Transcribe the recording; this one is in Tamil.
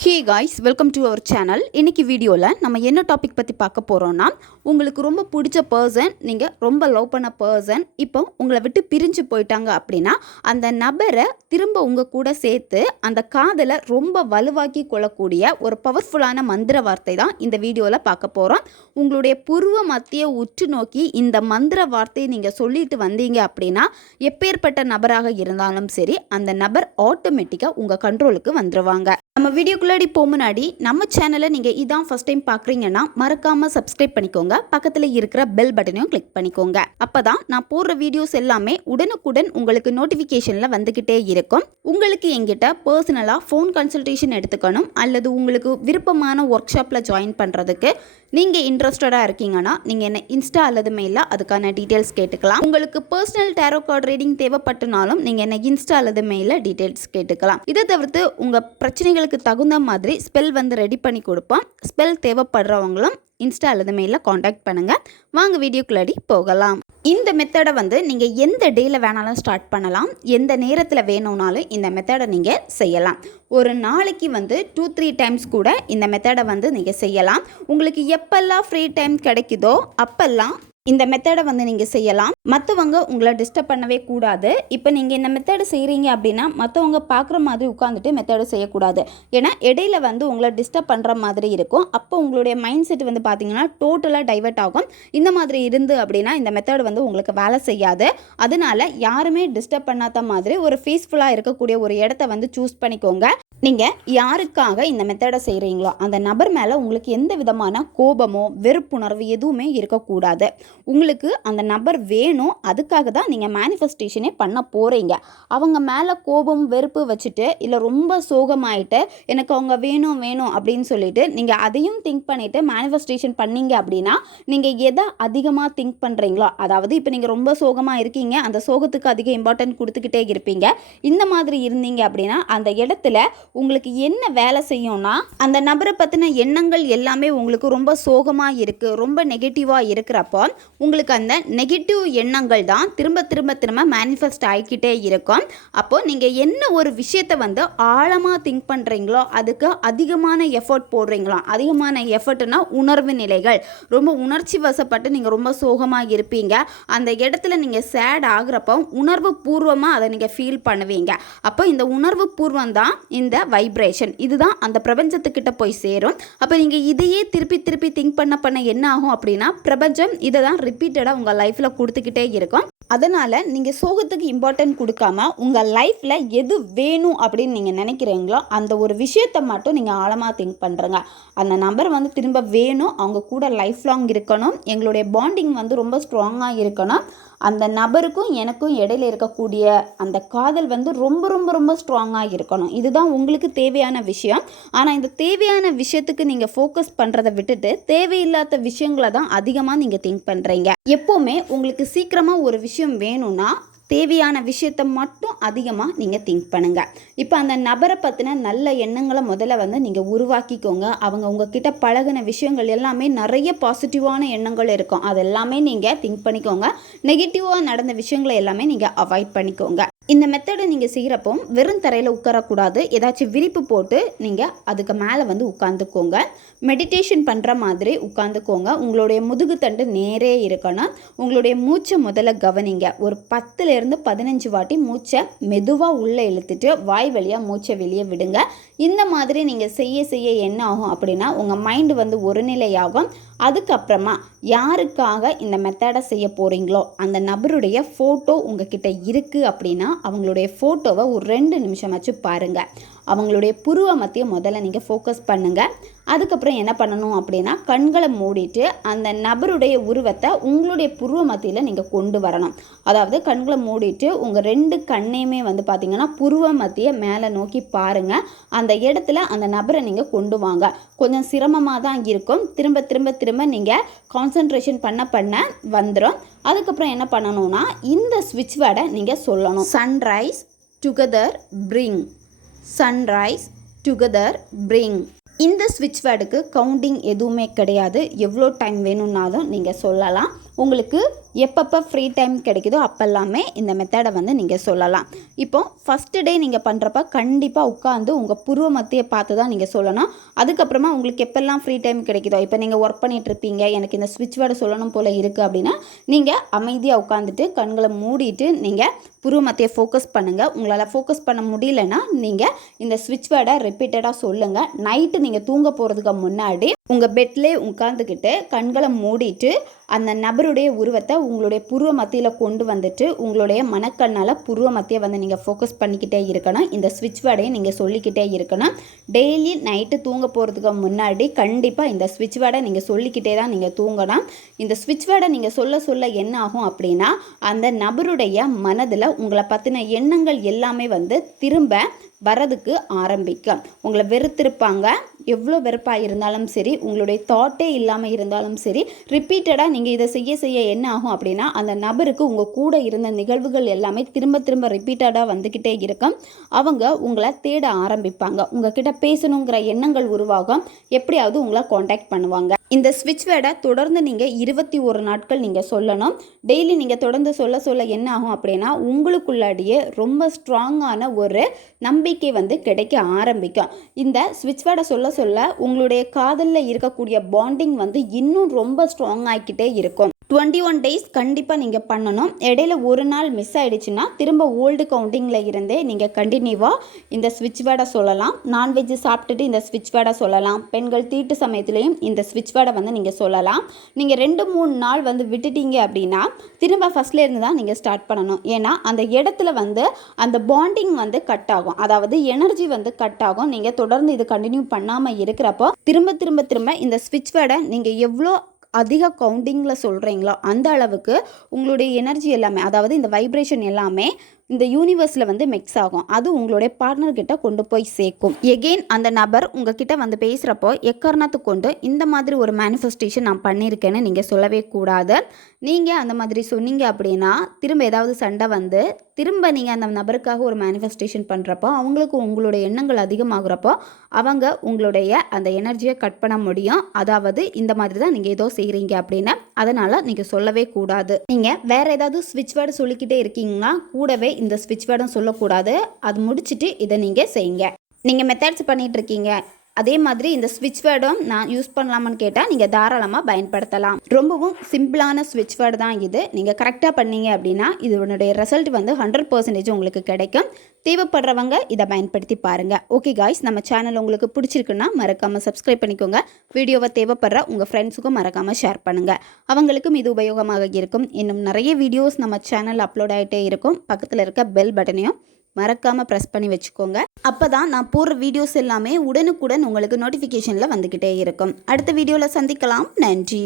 Hey guys, welcome to our channel. இன்றைக்கி வீடியோவில் நம்ம என்ன டாபிக் பற்றி பார்க்க போகிறோன்னா, உங்களுக்கு ரொம்ப பிடிச்ச பர்சன், நீங்கள் ரொம்ப லவ் பண்ண பர்சன் இப்போ உங்களை விட்டு பிரிஞ்சு போயிட்டாங்க அப்படின்னா, அந்த நபரை திரும்ப உங்கள் கூட சேர்த்து அந்த காதலை ரொம்ப வலுவாக்கி கொள்ளக்கூடிய ஒரு பவர்ஃபுல்லான மந்திர வார்த்தை தான் இந்த வீடியோவில் பார்க்க போகிறோம். உங்களுடைய புருவ மத்திய உற்று நோக்கி இந்த மந்திர வார்த்தையை நீங்கள் சொல்லிட்டு வந்தீங்க அப்படின்னா, எப்பேற்பட்ட நபராக இருந்தாலும் சரி, அந்த நபர் ஆட்டோமேட்டிக்காக உங்கள் கண்ட்ரோலுக்கு வந்துடுவாங்க. நம்ம வீடியோக்குள்ளாடி போக முன்னாடி நம்ம சேனலை நீங்கள் இதான் ஃபஸ்ட் டைம் பார்க்குறீங்கன்னா மறக்காமல் சப்ஸ்கிரைப் பண்ணிக்கோங்க. பக்கத்தில் இருக்கிற பெல் பட்டனையும் கிளிக் பண்ணிக்கோங்க. அப்போ தான் நான் போடுற வீடியோஸ் எல்லாமே உடனுக்குடன் உங்களுக்கு நோட்டிஃபிகேஷனில் வந்துக்கிட்டே இருக்கும். உங்களுக்கு எங்கிட்ட பர்சனலாக ஃபோன் கன்சல்டேஷன் எடுத்துக்கணும் அல்லது உங்களுக்கு விருப்பமான ஒர்க் ஷாப்பில் ஜாயின் பண்ணுறதுக்கு நீங்கள் இன்ட்ரெஸ்டடாக இருக்கீங்கன்னா நீங்கள் என்ன இன்ஸ்டா அல்லது மெயிலில் அதுக்கான டீட்டெயில்ஸ் கேட்டுக்கலாம். உங்களுக்கு பர்சனல் டேரோ கார்டு ரீடிங் தேவைப்பட்டனாலும் நீங்கள் என்ன இன்ஸ்டா அல்லது மெயிலில் டீட்டெயில்ஸ் கேட்டுக்கலாம். இதை தவிர்த்து உங்கள் பிரச்சனைகளுக்கு தகுந்த மாதிரி ஸ்பெல் ரெடி பண்ணி கொடுப்போம். ஸ்பெல் தேவைப்படுறவங்களும் இன்ஸ்டா அல்லது மெயிலில் காண்டாக்ட் பண்ணுங்கள். வாங்க வீடியோக்குள்ளாடி போகலாம். இந்த மெத்தடை நீங்கள் எந்த டேயில் வேணாலும் ஸ்டார்ட் பண்ணலாம். எந்த நேரத்தில் வேணும்னாலும் இந்த மெத்தடை நீங்கள் செய்யலாம். ஒரு நாளைக்கு 2-3 டைம்ஸ் கூட இந்த மெத்தடை நீங்கள் செய்யலாம். உங்களுக்கு எப்பெல்லாம் ஃப்ரீ டைம் கிடைக்குதோ அப்பெல்லாம் இந்த மெத்தடை நீங்கள் செய்யலாம். மற்றவங்க உங்களை டிஸ்டர்ப் பண்ணவே கூடாது. இப்போ நீங்கள் இந்த மெத்தடை செய்கிறீங்க அப்படின்னா மற்றவங்க பார்க்குற மாதிரி உட்காந்துட்டு மெத்தடை செய்யக்கூடாது. ஏன்னா இடையில உங்களை டிஸ்டர்ப் பண்ணுற மாதிரி இருக்கும். அப்போ உங்களுடைய மைண்ட் செட் பார்த்தீங்கன்னா டோட்டலாக டைவர்ட் ஆகும். இந்த மாதிரி இருந்து அப்படின்னா இந்த மெத்தடு உங்களுக்கு வேலை செய்யாது. அதனால யாருமே டிஸ்டர்ப் பண்ணாத மாதிரி ஒரு பீஸ்ஃபுல்லாக இருக்கக்கூடிய ஒரு இடத்த சூஸ் பண்ணிக்கோங்க. நீங்கள் யாருக்காக இந்த மெத்தடை செய்கிறீங்களோ அந்த நபர் மேலே உங்களுக்கு எந்த விதமான கோபமோ வெறுப்புணர்வு எதுவுமே இருக்கக்கூடாது. உங்களுக்கு அந்த நபர் வேணும், அதுக்காக தான் நீங்கள் மேனிஃபெஸ்டேஷனே பண்ண போகிறீங்க. அவங்க மேலே கோபம் வெறுப்பு வச்சுட்டு இல்லை ரொம்ப சோகமாயிட்டு எனக்கு அவங்க வேணும் வேணும் அப்படின்னு சொல்லிட்டு நீங்கள் அதையும் திங்க் பண்ணிவிட்டு மேனிஃபெஸ்டேஷன் பண்ணீங்க அப்படின்னா நீங்கள் எதை அதிகமாக திங்க் பண்ணுறீங்களோ, அதாவது இப்போ நீங்கள் ரொம்ப சோகமாக இருக்கீங்க, அந்த சோகத்துக்கு அதிக இம்பார்ட்டன்ட் கொடுத்துக்கிட்டே இருப்பீங்க. இந்த மாதிரி இருந்தீங்க அப்படின்னா அந்த இடத்துல உங்களுக்கு என்ன வேலை செய்யும்னா அந்த நபரை பற்றின எண்ணங்கள் எல்லாமே உங்களுக்கு ரொம்ப சோகமாக இருக்குது, ரொம்ப நெகட்டிவாக இருக்கிறப்போ உங்களுக்கு அந்த நெகட்டிவ் எண்ணங்கள் தான் திரும்ப திரும்ப திரும்ப மேனிஃபெஸ்ட் ஆகிக்கிட்டே இருக்கும். அப்போது நீங்கள் என்ன ஒரு விஷயத்தை ஆழமாக திங்க் பண்ணுறீங்களோ அதுக்கு அதிகமான எஃபர்ட் போடுறீங்களோ, அதிகமான எஃபர்ட்னா உணர்வு நிலைகள், ரொம்ப உணர்ச்சி வசப்பட்டு நீங்கள் ரொம்ப சோகமாக இருப்பீங்க. அந்த இடத்துல நீங்கள் சேட் ஆகுறப்போ உணர்வு பூர்வமாக அதை நீங்கள் ஃபீல் பண்ணுவீங்க. அப்போ இந்த உணர்வு பூர்வம் தான் இந்த வைப்ரேஷன், இதுதான் அந்த பிரபஞ்சத்துக்கிட்ட போய் சேரும். அப்போ நீங்கள் இதையே திருப்பி திருப்பி திங்க் பண்ண என்ன ஆகும் அப்படின்னா பிரபஞ்சம் இதை தான் ரிப்பீட்டடாக உங்கள் லைஃப்பில் கொடுத்துக்கிட்டே இருக்கும். அதனால் நீங்கள் சோகத்துக்கு இம்பார்ட்டன்ட் கொடுக்காம உங்கள் லைஃப்பில் எது வேணும் அப்படின்னு நீங்கள் நினைக்கிறீங்களோ அந்த ஒரு விஷயத்தை மட்டும் நீங்கள் ஆழமாக திங்க் பண்ணுறங்க. அந்த நபர் திரும்ப வேணும், அவங்க கூட லைஃப் லாங் இருக்கணும், எங்களுடைய பாண்டிங் ரொம்ப ஸ்ட்ராங்காக இருக்கணும், அந்த நபருக்கும் எனக்கும் இடையில இருக்கக்கூடிய அந்த காதல் ரொம்ப ரொம்ப ரொம்ப ஸ்ட்ராங்காக இருக்கணும். இதுதான் உங்களுக்கு தேவையான விஷயம். ஆனால் இந்த தேவையான விஷயத்துக்கு நீங்கள் ஃபோக்கஸ் பண்ணுறதை விட்டுட்டு தேவையில்லாத விஷயங்களை தான் அதிகமாக நீங்கள் திங்க் பண்ணுறீங்க. எப்போவுமே உங்களுக்கு சீக்கிரமாக ஒரு விஷயம் வேணும்னா தேவையான விஷயத்தை மட்டும் அதிகமாக நீங்கள் திங்க் பண்ணுங்கள். இப்போ அந்த நபரை பற்றின நல்ல எண்ணங்களை முதல்ல நீங்கள் உருவாக்கிக்கோங்க. அவங்க உங்ககிட்ட பழகின விஷயங்கள் எல்லாமே நிறைய பாசிட்டிவான எண்ணங்கள் இருக்கும், அது எல்லாமே நீங்கள் திங்க் பண்ணிக்கோங்க. நெகட்டிவாக நடந்த விஷயங்களை எல்லாமே நீங்கள் அவாய்ட் பண்ணிக்கோங்க. இந்த மெத்தடை நீங்கள் செய்கிறப்போ வெறும் தரையில் உட்காரக்கூடாது, ஏதாச்சும் விரிப்பு போட்டு நீங்கள் அதுக்கு மேலே உட்காந்துக்கோங்க. மெடிடேஷன் பண்ணுற மாதிரி உட்காந்துக்கோங்க. உங்களுடைய முதுகுத்தண்டு நேரே இருக்கணும். உங்களுடைய மூச்சை முதல்ல கவனிங்க. ஒரு 10-15 வாட்டி மூச்சை மெதுவாக உள்ளே இழுத்துட்டு வாய் வழியாக மூச்சை வெளியே விடுங்க. இந்த மாதிரி நீங்கள் செய்ய செய்ய என்ன ஆகும் அப்படின்னா உங்கள் மைண்டு ஒரு நிலையாகும். அதுக்கப்புறமா யாருக்காக இந்த மெத்தடை செய்ய போகிறீங்களோ அந்த நபருடைய ஃபோட்டோ உங்ககிட்ட இருக்குது அப்படின்னா அவங்களுடைய ஃபோட்டோவை ஒரு 2 நிமிஷமாச்சு பாருங்கள். அவங்களுடைய புருவ மத்திய முதல்ல நீங்கள் ஃபோக்கஸ் பண்ணுங்கள். அதுக்கப்புறம் என்ன பண்ணணும் அப்படின்னா கண்களை மூடிட்டு அந்த நபருடைய உருவத்தை உங்களுடைய புருவ மத்தியில் நீங்கள் கொண்டு வரணும். அதாவது கண்களை மூடிட்டு உங்கள் 2 கண்ணையுமே பார்த்தீங்கன்னா புருவ மத்திய மேலே நோக்கி பாருங்கள். அந்த இடத்துல அந்த நபரை நீங்கள் கொண்டு வாங்க. கொஞ்சம் சிரமமாக தான் இருக்கும். திரும்ப திரும்ப திரும்ப நீங்கள் கான்சன்ட்ரேஷன் பண்ண வந்துடும். அதுக்கப்புறம் என்ன பண்ணணும்னா இந்த ஸ்விட்ச் வேர்டை நீங்கள் சொல்லணும். Sunrise together bring, sunrise together bring. இந்த ஸ்விட்ச் வேர்டுக்கு கவுண்டிங் எதுவுமே கிடையாது. எவ்வளோ டைம் வேணும்னாலும் நீங்கள் சொல்லலாம். உங்களுக்கு எப்பப்போ ஃப்ரீ டைம் கிடைக்குதோ அப்போல்லாமே இந்த மெத்தடை வந்து நீங்கள் சொல்லலாம். இப்போ ஃபஸ்ட்டு டே நீங்கள் பண்ணுறப்ப கண்டிப்பாக உட்காந்து உங்கள் புருவ மத்தியை பார்த்து தான் நீங்கள் சொல்லணும். அதுக்கப்புறமா உங்களுக்கு எப்பெல்லாம் ஃப்ரீ டைம் கிடைக்குதோ, இப்போ நீங்கள் ஒர்க் பண்ணிகிட்ருப்பீங்க, எனக்கு இந்த ஸ்விட்ச் வேர்டை சொல்லணும் போல் இருக்குது அப்படின்னா நீங்கள் அமைதியாக உட்காந்துட்டு கண்களை மூடிட்டு நீங்கள் புருவ மத்தியை ஃபோக்கஸ் பண்ணுங்கள். உங்களால் ஃபோக்கஸ் பண்ண முடியலன்னா நீங்கள் இந்த ஸ்விட்ச் வேர்டை ரிப்பீட்டடாக சொல்லுங்கள். நைட்டு நீங்கள் தூங்க போகிறதுக்கு முன்னாடி உங்கள் பெட்லேயே உட்காந்துக்கிட்டு கண்களை மூடிட்டு அந்த நபருடைய உருவத்தை உங்களுடைய புருவ மத்தியில் கொண்டு வந்துட்டு உங்களுடைய மனக்கண்ணால் புருவ மத்தியை வந்து நீங்கள் ஃபோக்கஸ் பண்ணிக்கிட்டே இருக்கணும். இந்த ஸ்விட்ச் வேர்டையை நீங்கள் சொல்லிக்கிட்டே இருக்கணும். டெய்லி நைட்டு தூங்க போகிறதுக்கு முன்னாடி கண்டிப்பாக இந்த ஸ்விட்ச் வேர்டை நீங்கள் சொல்லிக்கிட்டே தான் நீங்கள் தூங்கணும். இந்த ஸ்விட்ச் வேர்டை நீங்கள் சொல்ல என்ன ஆகும் அப்படின்னா அந்த நபருடைய மனதில் உங்களை பற்றின எண்ணங்கள் எல்லாமே வந்து திரும்ப வரதுக்கு ஆரம்பிக்கும். உங்களை வெறுத்திருப்பாங்க, எவ்வளோ வெறுப்பாக இருந்தாலும் சரி, உங்களுடைய தாட்டே இல்லாமல் இருந்தாலும் சரி, ரிப்பீட்டடாக நீங்கள் இதை செய்ய என்ன ஆகும் அப்படின்னா அந்த நபருக்கு உங்கள் கூட இருந்த நிகழ்வுகள் எல்லாமே திரும்ப ரிப்பீட்டடாக வந்துக்கிட்டே இருக்கும். அவங்க உங்களை தேட ஆரம்பிப்பாங்க, உங்ககிட்ட பேசணுங்கிற எண்ணங்கள் உருவாகும், எப்படியாவது உங்களை காண்டாக்ட் பண்ணுவாங்க. இந்த ஸ்விட்ச் வேர்டை தொடர்ந்து நீங்கள் 21 நாட்கள் நீங்கள் சொல்லணும். டெய்லி நீங்கள் தொடர்ந்து சொல்ல என்ன ஆகும் அப்படின்னா உங்களுக்குள்ளாடியே ரொம்ப ஸ்ட்ராங்கான ஒரு நம்பிக்கை வந்து கிடைக்க ஆரம்பிக்கும். இந்த ஸ்விட்ச் வேர்டை சொல்ல உங்களுடைய காதலில் இருக்கக்கூடிய பாண்டிங் வந்து இன்னும் ரொம்ப ஸ்ட்ராங் ஆகிக்கிட்டே இருக்கும். 21 டேஸ் கண்டிப்பாக நீங்கள் பண்ணணும். இடையில ஒரு நாள் மிஸ் ஆகிடுச்சுன்னா திரும்ப ஓல்டு கவுண்டிங்கில் இருந்தே நீங்கள் கண்டினியூவாக இந்த ஸ்விட்ச் வேர்டை சொல்லலாம். நான்வெஜ் சாப்பிட்டுட்டு இந்த ஸ்விட்ச் வேர்டை சொல்லலாம். பெண்கள் தீட்டு சமயத்துலேயும் இந்த ஸ்விட்ச் வேர்டை வந்து நீங்கள் சொல்லலாம். நீங்கள் 2-3 நாள் வந்து விட்டுட்டீங்க அப்படின்னா திரும்ப ஃபஸ்ட்லேருந்து தான் நீங்கள் ஸ்டார்ட் பண்ணணும். ஏன்னா அந்த இடத்துல வந்து அந்த பாண்டிங் வந்து கட் ஆகும், அதாவது எனர்ஜி வந்து கட் ஆகும். நீங்கள் தொடர்ந்து இது கண்டினியூ பண்ணாமல் இருக்கிறப்போ திரும்ப இந்த ஸ்விட்ச் வேர்டை நீங்கள் எவ்வளோ அதிக கவுண்டிங்கில் சொல்கிறீங்களோ அந்த அளவுக்கு உங்களுடைய எனர்ஜி எல்லாமே, அதாவது இந்த வைப்ரேஷன் எல்லாமே இந்த யூனிவர்ஸில் வந்து மிக்ஸ் ஆகும். அது உங்களுடைய பார்ட்னர்கிட்ட கொண்டு போய் சேர்க்கும். எகெயின் அந்த நபர் உங்ககிட்ட வந்து பேசுகிறப்போ எக்காரணத்து கொண்டு இந்த மாதிரி ஒரு மேனிஃபெஸ்டேஷன் நான் பண்ணியிருக்கேன்னு நீங்கள் சொல்லவே கூடாது. நீங்கள் அந்த மாதிரி சொன்னீங்க அப்படின்னா திரும்ப ஏதாவது சண்டை வந்து திரும்ப நீங்கள் அந்த நபருக்காக ஒரு மேனிஃபெஸ்டேஷன் பண்ணுறப்போ அவங்களுக்கு உங்களுடைய எண்ணங்கள் அதிகமாகிறப்போ அவங்க உங்களுடைய அந்த எனர்ஜியை கட் பண்ண முடியும். அதாவது இந்த மாதிரி தான் நீங்கள் ஏதோ செய்கிறீங்க அப்படின்னு, அதனால் நீங்கள் சொல்லவே கூடாது. நீங்கள் வேறு ஏதாவது ஸ்விட்ச் வேர்டு சொல்லிக்கிட்டே இருக்கீங்கன்னா கூடவே இந்த ஸ்விட்ச் வேர்டும் சொல்லக்கூடாது. அது முடிச்சுட்டு இதை நீங்கள் செய்யுங்க. நீங்கள் மெத்தட்ஸ் பண்ணிகிட்ருக்கீங்க, அதே மாதிரி இந்த ஸ்விட்ச் வேர்டும் நான் யூஸ் பண்ணலாமான்னு கேட்டால் நீங்கள் தாராளமாக பயன்படுத்தலாம். ரொம்பவும் சிம்பிளான ஸ்விட்ச் வேர்டு தான் இது. நீங்கள் கரெக்டாக பண்ணீங்க அப்படின்னா இதனுடைய ரிசல்ட் வந்து 100% உங்களுக்கு கிடைக்கும். தேவைப்படுறவங்க இதை பயன்படுத்தி பாருங்கள். ஓகே காய்ஸ், நம்ம சேனல் உங்களுக்கு பிடிச்சிருக்குன்னா மறக்காமல் சப்ஸ்கிரைப் பண்ணிக்கோங்க. வீடியோவை தேவைப்படுற உங்கள் ஃப்ரெண்ட்ஸுக்கும் மறக்காமல் ஷேர் பண்ணுங்கள், அவங்களுக்கும் இது உபயோகமாக இருக்கும். இன்னும் நிறைய வீடியோஸ் நம்ம சேனல் அப்லோட் ஆகிட்டே இருக்கும். பக்கத்தில் இருக்க பெல் பட்டனையும் மறக்காமல் ப்ரெஸ் பண்ணி வச்சுக்கோங்க. அப்போ தான் நான் போடுற வீடியோஸ் எல்லாமே உடனுக்குடன் உங்களுக்கு நோட்டிஃபிகேஷனில் வந்துக்கிட்டே இருக்கும். அடுத்த வீடியோவில் சந்திக்கலாம். நன்றி.